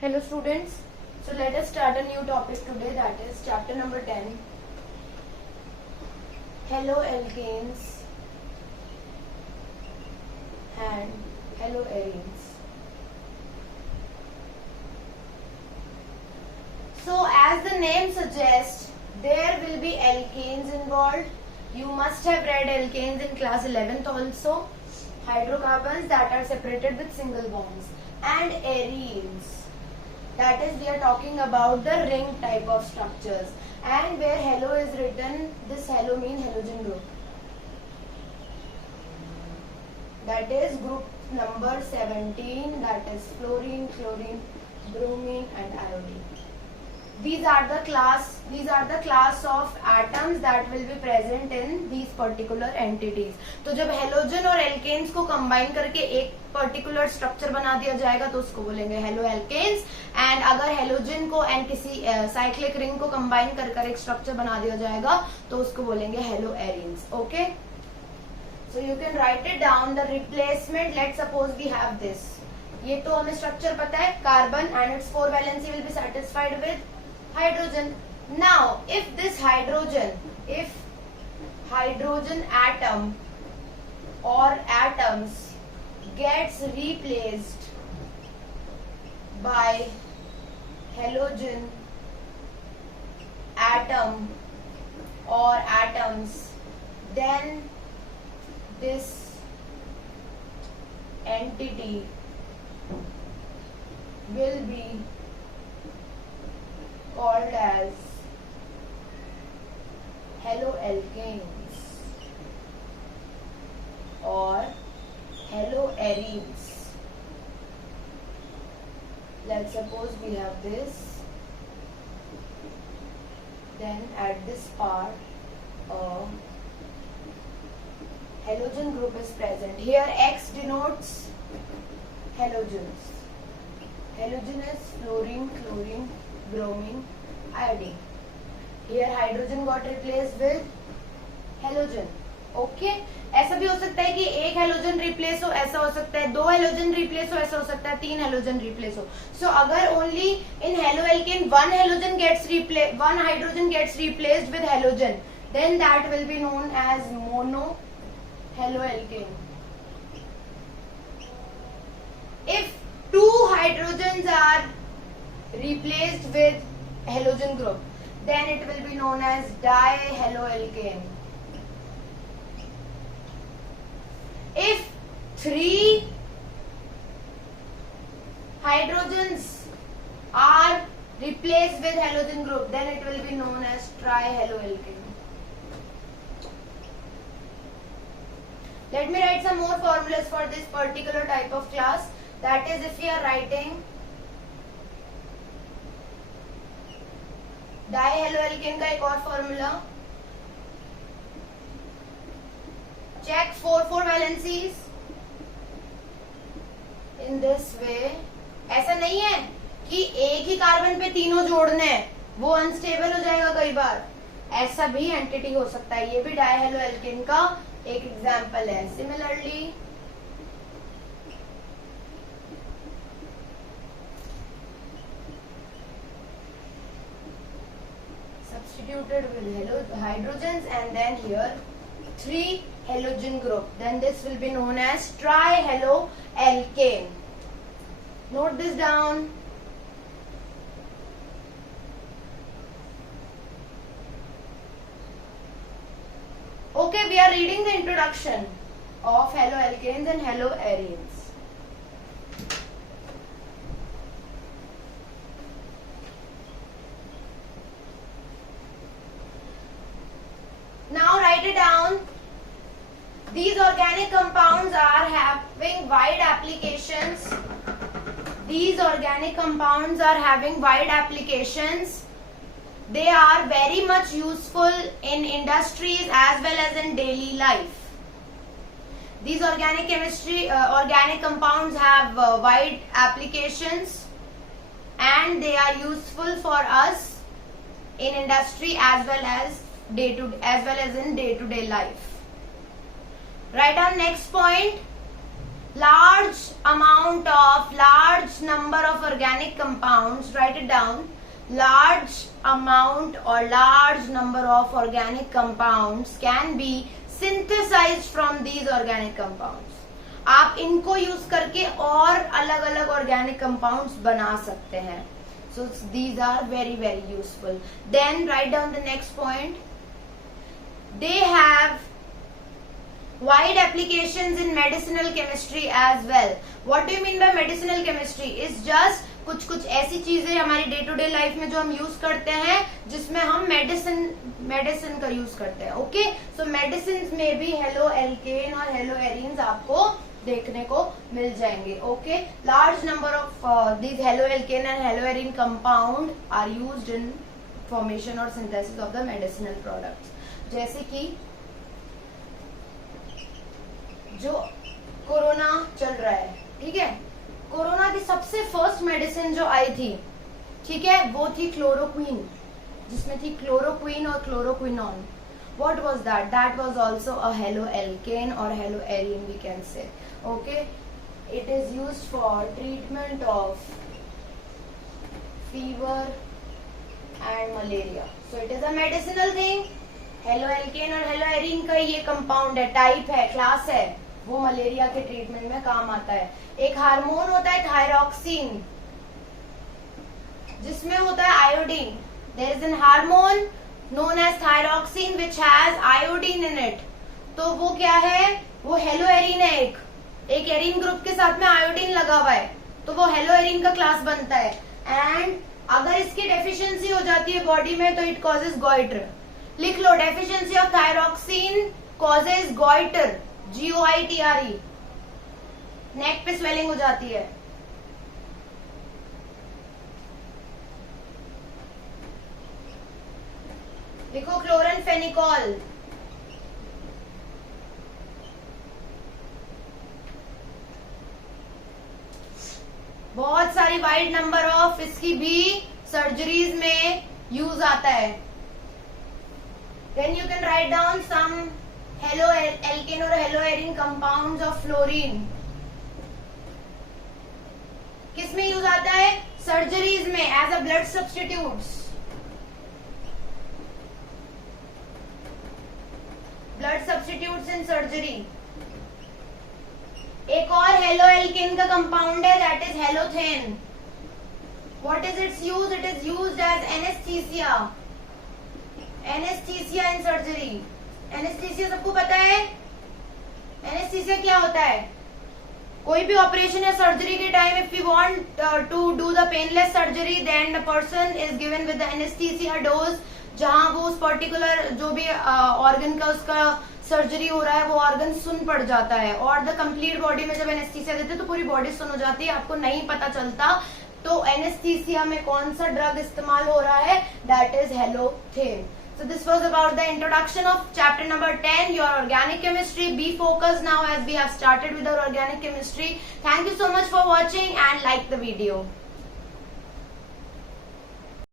Hello students, so let us start a new topic today, that is chapter number 10, haloalkanes and haloarenes. So as the name suggests, there will be alkanes involved. You must have read alkanes in class 11th also. Hydrocarbons that are separated with single bonds, and arenes. That is, we are talking about the ring type of structures, and where halo is written, this halo means halogen group. That is group number 17, that is fluorine, chlorine, bromine and iodine. These are the class of atoms that will be present in these particular entities. तो जब halogen और alkanes को combine करके एक particular structure बना दिया जाएगा तो उसको बोलेंगे हेलो एल्केन्स, एंड अगर हेलोजन को एंड किसी साइक्लिक रिंग को कंबाइन कर एक स्ट्रक्चर बना दिया जाएगा तो उसको बोलेंगे haloarenes. Okay, so you can write it down. The replacement, let suppose we have this. ये तो हमें स्ट्रक्चर पता है, carbon and its 4 valency will be satisfied with hydrogen. Now if this hydrogen atom or atoms gets replaced by halogen atom or atoms, then this entity will be called as haloalkanes or haloarenes. Let's suppose we have this, then at this part a halogen group is present. Here X denotes halogens. Halogen is fluorine, chlorine, bromine, iodine. Here hydrogen got replaced with halogen. Okay, ऐसा भी हो सकता है कि एक halogen replace हो, ऐसा हो सकता है 2 हेलोजन रिप्लेस हो, ऐसा हो सकता है 3 हेलोजन रिप्लेस हो. सो अगर only in haloalkane one hydrogen gets replaced with halogen, then that will be known as mono haloalkane. If 2 hydrogens are replaced with halogen group, then it will be known as dihaloalkane. If 3 hydrogens are replaced with halogen group, then it will be known as trihaloalkane. Let me write some more formulas for this particular type of class. That is, if we are writing dihaloalkane का एक और formula, check 4 valencies in this way. ऐसा नहीं है कि एक ही carbon पे तीनों जोड़ने हैं, वो अनस्टेबल हो जाएगा कई बार. ऐसा भी एंटिटी हो सकता है, ये भी डाइहेलोएल्केन का एक एग्जांपल है. Similarly substituted with hydrogens, and then here 3 halogen group, then this will be known as trihaloalkane. Note this down. Okay, we are reading the introduction of haloalkanes and haloarenes. Now write it down. These organic compounds are having wide applications. These organic compounds are having wide applications. They are very much useful in industries as well as in daily life. These organic compounds have wide applications, and they are useful for us in industry as well as in day-to-day life. Write down next point. large number of organic compounds, write it down, large amount or large number of organic compounds can be synthesized from these organic compounds. आप इनको use करके और अलग अलग organic compounds बना सकते हैं. So these are very very useful. Then write down the next point. They have wide applications in medicinal chemistry as well. What do you mean by medicinal chemistry? It's just कुछ ऐसी चीजें हमारी day to day life में जो हम use करते हैं जिसमें हम मेडिसिन का यूज करते हैं. ओके, सो मेडिसिन में भी हेलो एल्केन और हेलो एरीन्स आपको देखने को मिल जाएंगे. Okay, large number of these halo alkane and halo arene compound are used in formation और synthesis of the medicinal products. जैसे कि जो कोरोना चल रहा है, ठीक है, कोरोना की सबसे फर्स्ट मेडिसिन जो आई थी, ठीक है, वो थी क्लोरोक्वीन, जिसमें थी क्लोरोक्वीन और क्लोरोक्विनॉन. What was that? That was also a haloalkane or haloarine we can say. Okay, it is used for treatment of fever and malaria. So it is a medicinal thing. Haloalkane और haloarene का ये compound है, type है, class है, वो malaria के treatment में काम आता है. एक हार्मोन होता है थायरॉक्सिन, जिसमें होता है iodine. There is an hormone known as thyroxine which has iodine in it. तो वो क्या है, वो हेलोएरीन है. एक एरीन ग्रुप के साथ में आयोडीन लगा हुआ है, तो वो हेलोएरीन का क्लास बनता है. एंड अगर इसकी डेफिशिएंसी हो जाती है बॉडी में तो इट कॉजेज गॉइटर. लिख लो, deficiency of thyroxine causes goitre, GOITRE. Neck पे स्वेलिंग हो जाती है. देखो क्लोरनफेनिकॉल, बहुत सारी वाइड नंबर ऑफ इसकी भी सर्जरीज में यूज आता है. Then you can write down some haloalkane or haloarine compounds of fluorine. किस में यूज आता है, सर्जरीज में, as a blood substitutes. Blood substitutes in surgery. एक और हेलोएल्केन का कंपाउंड है, that is halothane. What is its use? It is used as anaesthesia. Anaesthesia in surgery. Anaesthesia सबको पता है. एनेस्थीसिया क्या होता है? कोई भी ऑपरेशन या सर्जरी के time if you want to do the painless surgery then the person is given with the anaesthesia dose, जहां वो उस पर्टिकुलर जो भी ऑर्गन का उसका सर्जरी हो रहा है वो ऑर्गन सुन पड़ जाता है. और द कंप्लीट बॉडी में जब एनेस्थीसिया देते हैं तो पूरी बॉडी सुन हो जाती है, आपको नहीं पता चलता. तो एनेस्थीसिया में कौन सा ड्रग इस्तेमाल हो रहा है, that is halothane. So this was about the introduction of chapter number 10, your organic chemistry. Be focused now as we have started with our organic chemistry. Thank you so much for watching and like the video.